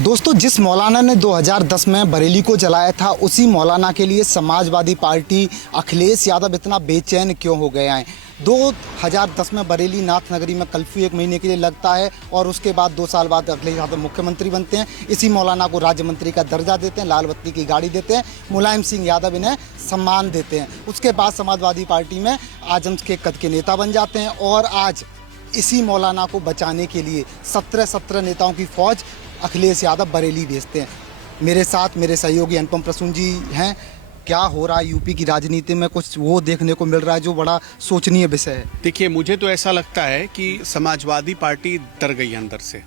दोस्तों, जिस मौलाना ने 2010 में बरेली को जलाया था, उसी मौलाना के लिए समाजवादी पार्टी अखिलेश यादव इतना बेचैन क्यों हो गए हैं। 2010 में बरेली नाथ नगरी में कर्फ्यू 1 महीने के लिए लगता है और उसके बाद 2 साल बाद अखिलेश यादव मुख्यमंत्री बनते हैं। इसी मौलाना को राज्य मंत्री का दर्जा देते हैं, लाल बत्ती की गाड़ी देते हैं, मुलायम सिंह यादव इन्हें सम्मान देते हैं। उसके बाद समाजवादी पार्टी में आजम के कद के नेता बन जाते हैं और आज इसी मौलाना को बचाने के लिए 17 नेताओं की फौज अखिलेश यादव बरेली भेजते हैं। मेरे साथ मेरे सहयोगी अनुपम प्रसून जी हैं। क्या हो रहा है यूपी की राजनीति में, कुछ वो देखने को मिल रहा है जो बड़ा सोचनीय विषय है। देखिए, मुझे तो ऐसा लगता है कि समाजवादी पार्टी डर गई है अंदर से।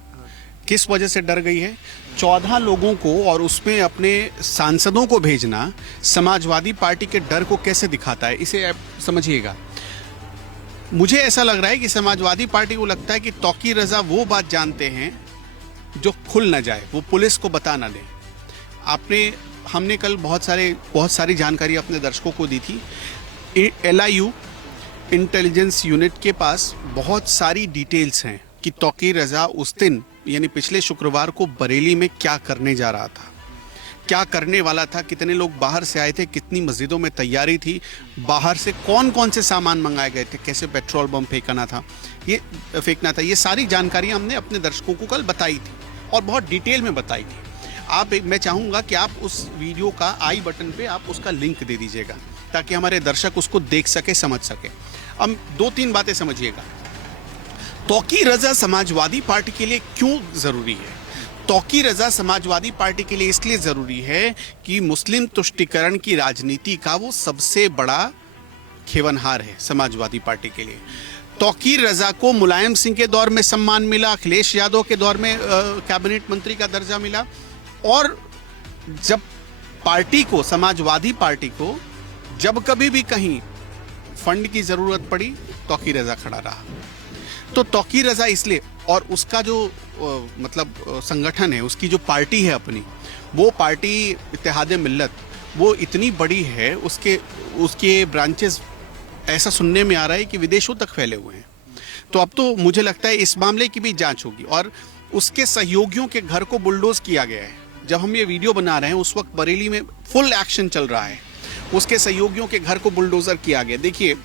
किस वजह से डर गई है? 14 लोगों को और उसमें अपने सांसदों को भेजना समाजवादी पार्टी के डर को कैसे दिखाता है, इसे आप समझिएगा। मुझे ऐसा लग रहा है कि समाजवादी पार्टी को लगता है कि तौकीर रजा वो बात जानते हैं जो खुल न जाए, वो पुलिस को बता ना दें। हमने कल बहुत सारी जानकारी अपने दर्शकों को दी थी। LIU इंटेलिजेंस यूनिट के पास बहुत सारी डिटेल्स हैं कि तौकीर रजा उस दिन यानी पिछले शुक्रवार को बरेली में क्या करने जा रहा था, क्या करने वाला था, कितने लोग बाहर से आए थे, कितनी मस्जिदों में तैयारी थी, बाहर से कौन कौन से सामान मंगाए गए थे, कैसे पेट्रोल बम फेंकना था, ये सारी जानकारियां हमने अपने दर्शकों को कल बताई थी और बहुत डिटेल में बताई थी। मैं चाहूँगा कि आप उस वीडियो का आई बटन पे आप उसका लिंक दे दीजिएगा ताकि हमारे दर्शक उसको देख सके, समझ सके। अब 2-3 बातें समझिएगा। तौकीर रजा समाजवादी पार्टी के लिए क्यों ज़रूरी है? तौकीर रजा समाजवादी पार्टी के लिए इसलिए ज़रूरी है कि मुस्लिम तुष्टीकरण की राजनीति का वो सबसे बड़ा खेवनहार है समाजवादी पार्टी के लिए। तौकीर रजा को मुलायम सिंह के दौर में सम्मान मिला, अखिलेश यादव के दौर में कैबिनेट मंत्री का दर्जा मिला, और जब पार्टी को, समाजवादी पार्टी को जब कभी भी कहीं फंड की ज़रूरत पड़ी, तौकीर रजा खड़ा रहा। तो तौकीर रजा इसलिए, और उसका जो संगठन है, उसकी जो पार्टी है अपनी, वो पार्टी इत्तेहाद मिल्लत, वो इतनी बड़ी है, उसके ब्रांचेस ऐसा सुनने में आ रहा है कि विदेशों तक फैले हुए हैं। तो अब तो मुझे लगता है इस मामले की भी जांच होगी। और उसके सहयोगियों के घर को बुलडोज किया गया है। जब हम ये वीडियो बना रहे हैं उस वक्त बरेली में फुल एक्शन चल रहा है। उसके सहयोगियों के घर को बुलडोजर किया गया। देखिए,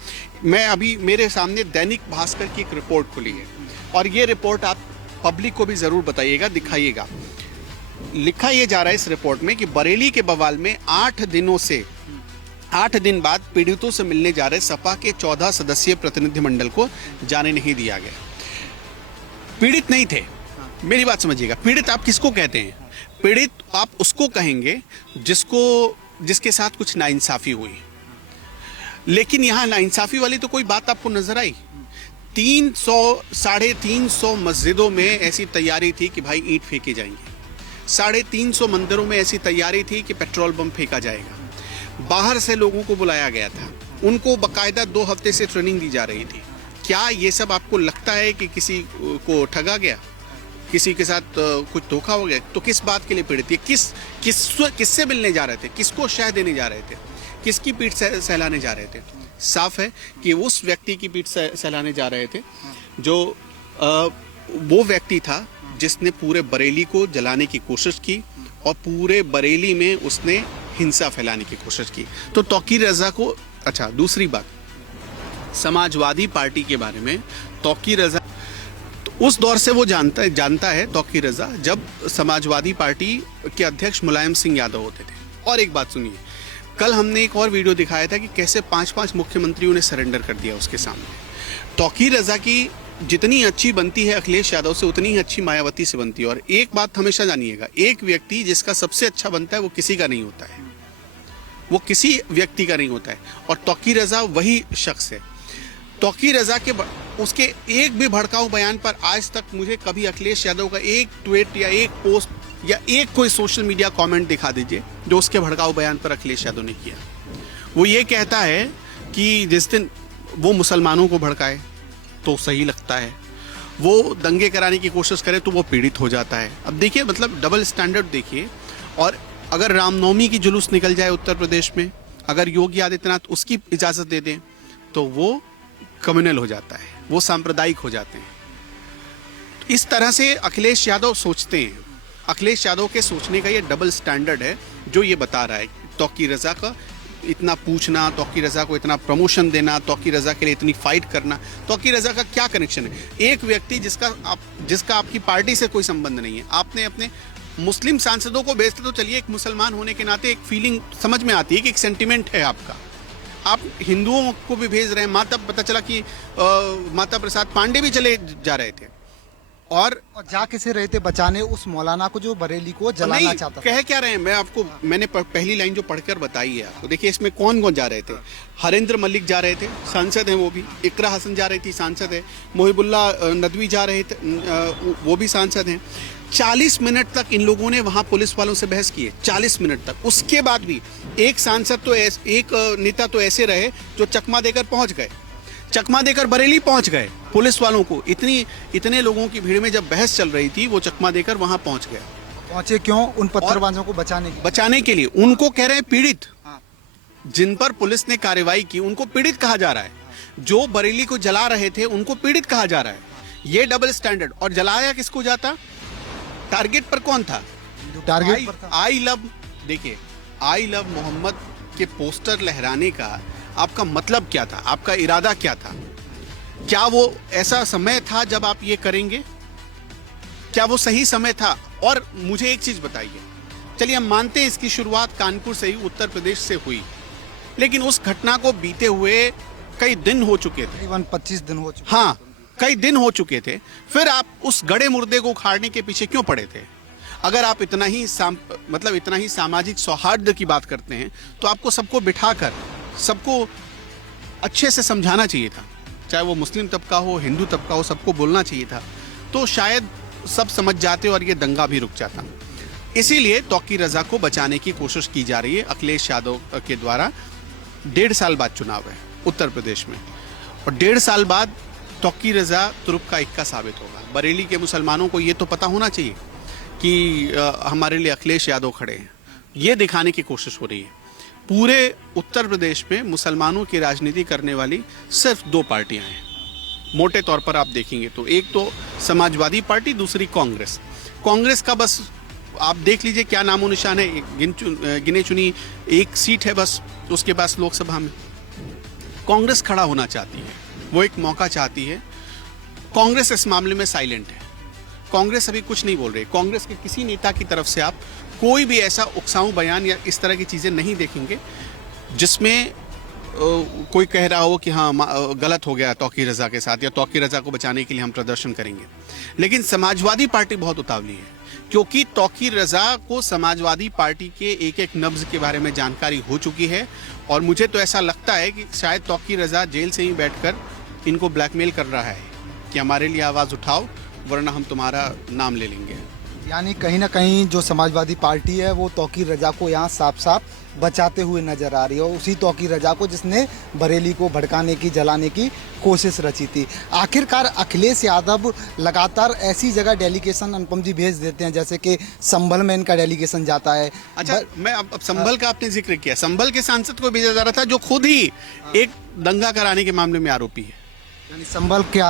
मैं अभी मेरे सामने दैनिक भास्कर की एक रिपोर्ट खुली है और ये रिपोर्ट आप पब्लिक को भी ज़रूर बताइएगा, दिखाइएगा। लिखा ये जा रहा है इस रिपोर्ट में कि बरेली के बवाल में 8 दिन बाद पीड़ितों से मिलने जा रहे सपा के 14 सदस्यीय प्रतिनिधिमंडल को जाने नहीं दिया गया। पीड़ित नहीं थे, मेरी बात समझिएगा। पीड़ित आप किसको कहते हैं? पीड़ित आप उसको कहेंगे जिसके साथ कुछ नाइंसाफी हुई। लेकिन यहाँ नाइंसाफी वाली तो कोई बात आपको नजर आई? 300-350 मस्जिदों में ऐसी तैयारी थी कि भाई ईंट फेंके जाएंगे। 350 मंदिरों में ऐसी तैयारी थी कि पेट्रोल बम फेंका जाएगा। बाहर से लोगों को बुलाया गया था, उनको बाकायदा 2 हफ्ते से ट्रेनिंग दी जा रही थी। क्या ये सब आपको लगता है कि किसी को ठगा गया, किसी के साथ कुछ धोखा हो गया? तो किस बात के लिए पीड़ित है? किससे मिलने जा रहे थे? किसको शह देने जा रहे थे? किसकी पीठ सहलाने जा रहे थे? साफ है कि उस व्यक्ति की पीठ सहलाने जा रहे थे जो वो व्यक्ति था जिसने पूरे बरेली को जलाने की कोशिश की और पूरे बरेली में उसने हिंसा फैलाने की कोशिश की। तो तौकीर रजा को, अच्छा, दूसरी बात, समाजवादी पार्टी के बारे में तौकीर रजा, तो उस दौर से वो जानता है तौकीर रजा जब समाजवादी पार्टी के अध्यक्ष मुलायम सिंह यादव होते थे। और एक बात सुनिए, कल हमने एक और वीडियो दिखाया था कि कैसे 5-5 मुख्यमंत्रियों ने सरेंडर कर दिया उसके सामने। तौकीर रजा की जितनी अच्छी बनती है अखिलेश यादव से, उतनी ही अच्छी मायावती से बनती है। और एक बात हमेशा जानिएगा, एक व्यक्ति जिसका सबसे अच्छा बनता है वो किसी का नहीं होता है, वो किसी व्यक्ति का नहीं होता है। और तौकीर रजा वही शख्स है। तौकीर रजा के उसके एक भी भड़काऊ बयान पर आज तक मुझे कभी अखिलेश यादव का एक ट्वीट या एक पोस्ट या एक कोई सोशल मीडिया कमेंट दिखा दीजिए जो उसके भड़काऊ बयान पर अखिलेश यादव ने किया। वो ये कहता है कि जिस दिन वो मुसलमानों को भड़काए तो सही लगता है, वो दंगे कराने की कोशिश करे तो वो पीड़ित हो जाता है। अब देखिए, मतलब डबल स्टैंडर्ड देखिए। और अगर रामनवमी की जुलूस निकल जाए उत्तर प्रदेश में, अगर योगी आदित्यनाथ उसकी इजाज़त दे दें तो वो कम्युनल हो जाता है, वो सांप्रदायिक हो जाते हैं। इस तरह से अखिलेश यादव सोचते हैं। अखिलेश यादव के सोचने का ये डबल स्टैंडर्ड है जो ये बता रहा है। तौकीर रजा का इतना पूछना, तौकीर रजा को इतना प्रमोशन देना, तौकीर रजा के लिए इतनी फाइट करना, तौकीर रजा का क्या कनेक्शन है? एक व्यक्ति जिसका आपकी पार्टी से कोई संबंध नहीं है, आपने अपने मुस्लिम सांसदों को भेजते तो चलिए, एक मुसलमान होने के नाते एक फीलिंग समझ में आती है कि एक सेंटिमेंट है आपका। आप हिंदुओं को भी भेज रहे हैं। माता पता चला कि माता प्रसाद पांडे भी चले जा रहे थे और जा किसे रहे थे बचाने उस मौलाना को जो बरेली को जलाना नहीं, चाहता था। कह क्या रहे हैं, मैंने पहली लाइन जो पढ़कर बताई है आपको। देखिए इसमें कौन कौन जा रहे थे। हरेंद्र मलिक जा रहे थे, सांसद हैं वो भी। इकरा हसन जा रही थी, सांसद है। मोहिबुल्ला नदवी जा रहे थे, वो भी सांसद हैं। 40 मिनट तक इन लोगों ने वहां पुलिस वालों से बहस की है, 40 मिनट तक। उसके बाद भी एक सांसद तो एक नेता तो ऐसे रहे जो चकमा देकर पहुंच गए, चकमा देकर बरेली पहुंच गए पुलिस वालों को। इतने लोगों की भीड़ में जब बहस चल रही थी, वो चकमा देकर वहां पहुंच गया। पहुंचे क्यों? उन पत्थरबाजों को बचाने के लिए। उनको कह रहे हैं पीड़ित। जिन पर पुलिस ने कार्रवाई की उनको पीड़ित कहा जा रहा है। जो बरेली को जला रहे थे उनको पीड़ित कहा जा रहा है। ये डबल स्टैंडर्ड। और जलाया किसको जाता? टारगेट पर कौन था? टारगेट पर था। देखिए, आई लव मोहम्मद के पोस्टर लहराने का आपका मतलब क्या था? आपका इरादा क्या था? क्या वो ऐसा समय था जब आप ये करेंगे? क्या वो सही समय था? और मुझे एक चीज बताइए, चलिए हम मानते हैं इसकी शुरुआत कानपुर से ही, उत्तर प्रदेश से हुई, लेकिन उस घटना को बीते हुए कई दिन हो चुके थे। तकरीबन 25 दिन हो चुके। हाँ, कई दिन हो चुके थे। फिर आप उस गड़े मुर्दे को उखाड़ने के पीछे क्यों पड़े थे? अगर आप इतना ही सामाजिक सौहार्द की बात करते हैं तो आपको सबको बिठाकर सबको अच्छे से समझाना चाहिए था। चाहे वो मुस्लिम तबका हो, हिंदू तबका हो, सबको बोलना चाहिए था, तो शायद सब समझ जाते और ये दंगा भी रुक जाता। इसीलिए तौकीर रजा को बचाने की कोशिश की जा रही है अखिलेश यादव के द्वारा। 1.5 साल बाद चुनाव है उत्तर प्रदेश में, और 1.5 साल बाद तौकीर रजा तुरुप का इक्का साबित होगा। बरेली के मुसलमानों को ये तो पता होना चाहिए कि हमारे लिए अखिलेश यादव खड़े हैं। ये दिखाने की कोशिश हो रही है। पूरे उत्तर प्रदेश में मुसलमानों की राजनीति करने वाली सिर्फ 2 पार्टियां हैं। मोटे तौर पर आप देखेंगे तो एक तो समाजवादी पार्टी, दूसरी कांग्रेस। कांग्रेस का बस आप देख लीजिए क्या नामो निशान है, गिने चुनी एक सीट है बस उसके पास लोकसभा में। कांग्रेस खड़ा होना चाहती है, वो एक मौका चाहती है। कांग्रेस इस मामले में साइलेंट है। कांग्रेस अभी कुछ नहीं बोल रही। कांग्रेस के किसी नेता की तरफ से आप कोई भी ऐसा उकसाऊ बयान या इस तरह की चीज़ें नहीं देखेंगे जिसमें कोई कह रहा हो कि हाँ गलत हो गया तौकीर रजा के साथ, या तौकीर रजा को बचाने के लिए हम प्रदर्शन करेंगे। लेकिन समाजवादी पार्टी बहुत उतावली है, क्योंकि तौकीर रजा को समाजवादी पार्टी के एक एक नब्ज के बारे में जानकारी हो चुकी है। और मुझे तो ऐसा लगता है कि शायद तौकीर रजा जेल से ही बैठकर इनको ब्लैकमेल कर रहा है कि हमारे लिए आवाज़ उठाओ वरना हम तुम्हारा नाम ले लेंगे। यानी कहीं ना कहीं जो समाजवादी पार्टी है वो तौकीर रजा को यहाँ साफ साफ बचाते हुए नजर आ रही है, और उसी तौकीर रजा को जिसने बरेली को भड़काने की, जलाने की कोशिश रची थी। आखिरकार अखिलेश यादव लगातार ऐसी जगह डेलीगेशन अनुपम जी भेज देते हैं, जैसे कि संभल में इनका डेलीगेशन जाता है। अच्छा, मैं अब संभल का आपने जिक्र किया, संभल के सांसद को भेजा जा रहा था जो खुद ही एक दंगा कराने के मामले में आरोपी है। यानी संभल के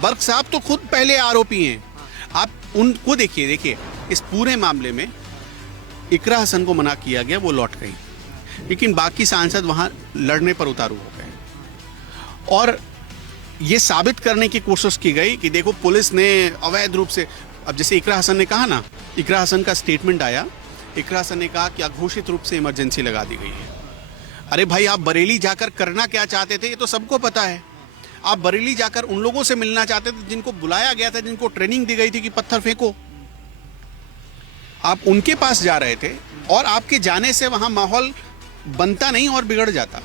बर्क साहब तो खुद पहले आरोपी हैं। आप उनको देखिए इस पूरे मामले में इकरा हसन को मना किया गया, वो लौट गई, लेकिन बाकी सांसद वहां लड़ने पर उतारू हो गए। और ये साबित करने की कोशिश की गई कि देखो पुलिस ने अवैध रूप से, अब जैसे इकरा हसन ने कहा ना, इकरा हसन का स्टेटमेंट आया, इकरा हसन ने कहा कि अघोषित रूप से इमरजेंसी लगा दी गई है। अरे भाई, आप बरेली जाकर करना क्या चाहते थे ये तो सबको पता है। आप बरेली जाकर उन लोगों से मिलना चाहते थे जिनको बुलाया गया था, जिनको ट्रेनिंग दी गई थी कि पत्थर फेंको। आप उनके पास जा रहे थे, और आपके जाने से वहां माहौल बनता नहीं और बिगड़ जाता।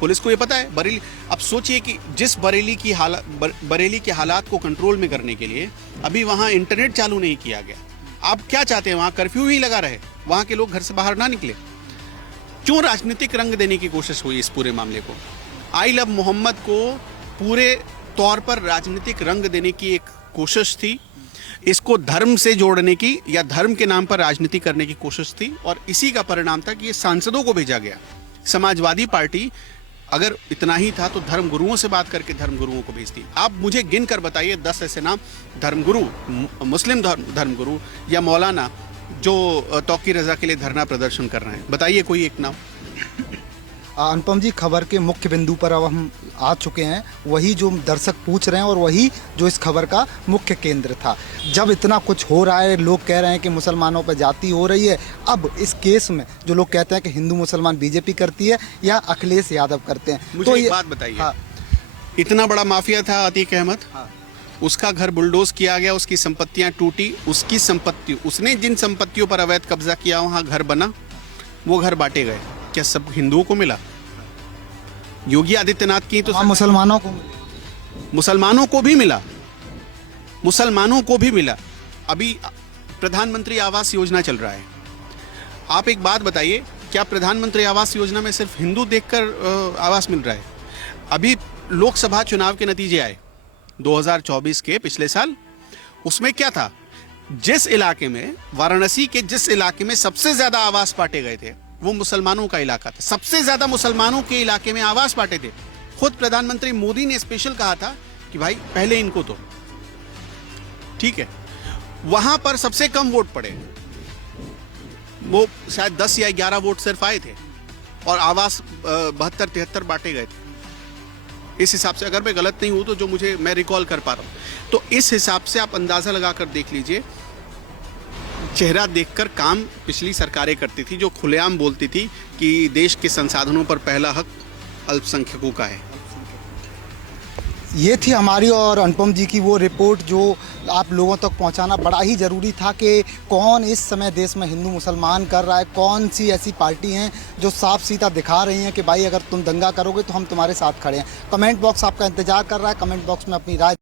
पुलिस को ये पता है। बरेली, अब सोचिए कि जिस बरेली के हालात को कंट्रोल में करने के लिए अभी वहां इंटरनेट चालू नहीं किया गया। आप क्या चाहते हैं? वहां कर्फ्यू ही लगा रहे, वहां के लोग घर से बाहर ना निकले। क्यों राजनीतिक रंग देने की कोशिश हुई इस पूरे मामले को? आई लव मोहम्मद को पूरे तौर पर राजनीतिक रंग देने की एक कोशिश थी, इसको धर्म से जोड़ने की या धर्म के नाम पर राजनीति करने की कोशिश थी, और इसी का परिणाम था कि ये सांसदों को भेजा गया। समाजवादी पार्टी अगर इतना ही था तो धर्मगुरुओं से बात करके धर्मगुरुओं को भेजती। आप मुझे गिन कर बताइए 10 ऐसे नाम धर्मगुरु, मुस्लिम धर्मगुरु या मौलाना जो तौकीर रजा के लिए धरना प्रदर्शन कर रहे हैं, बताइए कोई एक नाम। अनुपम जी, खबर के मुख्य बिंदु पर अब हम आ चुके हैं, वही जो दर्शक पूछ रहे हैं और वही जो इस खबर का मुख्य केंद्र था। जब इतना कुछ हो रहा है, लोग कह रहे हैं कि मुसलमानों पर जाति हो रही है, अब इस केस में जो लोग कहते हैं कि हिंदू मुसलमान बीजेपी करती है या अखिलेश यादव करते हैं, मुझे एक बात बताइए। हाँ, इतना बड़ा माफिया था अतीक अहमद, हाँ, उसका घर बुलडोज किया गया, उसकी संपत्तियां टूटी, उसकी संपत्ति, उसने जिन संपत्तियों पर अवैध कब्जा किया वहां घर बना, वो घर बांटे गए, क्या सब हिंदुओं को मिला? योगी आदित्यनाथ की तो मुसलमानों को भी मिला, मुसलमानों को भी मिला। अभी प्रधानमंत्री आवास योजना चल रहा है। आप एक बात बताइए, क्या प्रधानमंत्री आवास योजना में सिर्फ हिंदू देखकर आवास मिल रहा है? अभी लोकसभा चुनाव के नतीजे आए 2024 के, पिछले साल, उसमें क्या था? जिस इलाके में, वाराणसी के जिस इलाके में सबसे ज्यादा आवास बांटे गए थे वो मुसलमानों का इलाका था। सबसे ज्यादा मुसलमानों के इलाके में आवास बांटे थे। खुद प्रधानमंत्री मोदी ने स्पेशल कहा था कि भाई पहले इनको तो, ठीक है। वहां पर सबसे कम वोट पड़े, वो शायद 10 या 11 वोट सिर्फ आए थे और आवास 72-73 बांटे गए थे। इस हिसाब से अगर मैं गलत नहीं हूं तो, जो मैं रिकॉल कर पा रहा हूं, तो इस हिसाब से आप अंदाजा लगाकर देख लीजिए। चेहरा देखकर काम पिछली सरकारें करती थी, जो खुलेआम बोलती थी कि देश के संसाधनों पर पहला हक अल्पसंख्यकों का है। ये थी हमारी और अनुपम जी की वो रिपोर्ट जो आप लोगों तक पहुंचाना बड़ा ही ज़रूरी था कि कौन इस समय देश में हिंदू मुसलमान कर रहा है, कौन सी ऐसी पार्टी हैं जो साफ सीधा दिखा रही हैं कि भाई अगर तुम दंगा करोगे तो हम तुम्हारे साथ खड़े हैं। कमेंट बॉक्स आपका इंतज़ार कर रहा है, कमेंट बॉक्स में अपनी राय